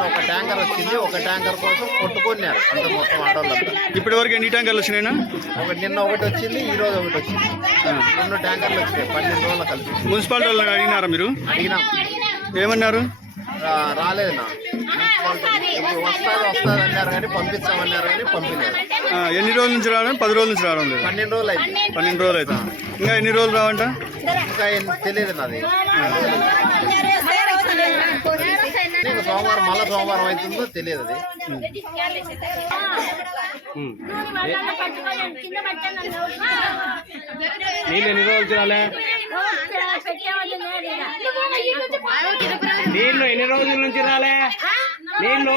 నిన్న ఒక ట్యాంకర్ వచ్చింది. ఒక ట్యాంకర్ కోసం కొట్టుకున్నారు అంత మొత్తం ఆడవాళ్ళంతా. ఇప్పటి వరకు ఎన్ని ట్యాంకర్లు వచ్చినాయినా? నిన్న ఒకటి వచ్చింది, ఈ రోజు ఒకటి వచ్చింది. 2 ట్యాంకర్లు వచ్చినాయి 12 రోజుల కలిపి. మున్సిపాలిటీ వాళ్ళని అడిగినారా మీరు? అడిగినాం, ఏమన్నారు? రాలేదు నా వస్తుంది అన్నారు కానీ పంపిస్తామన్నారు కానీ పంపించారు. ఎన్ని రోజుల నుంచి రావడం? 10 రోజుల నుంచి రావడం లేదు. 12 రోజులు అయింది. 12 రోజులు అయితే ఇంకా ఎన్ని రోజులు రావంట? ఇంకా తెలియదు నాది. సోమవారం మళ్ళీ సోమవారం అవుతుందో తెలియదు అది. నీళ్ళు ఎన్ని రోజులు రాలే? నీళ్ళు ఎన్ని రోజుల నుంచి రాలే? నీళ్ళు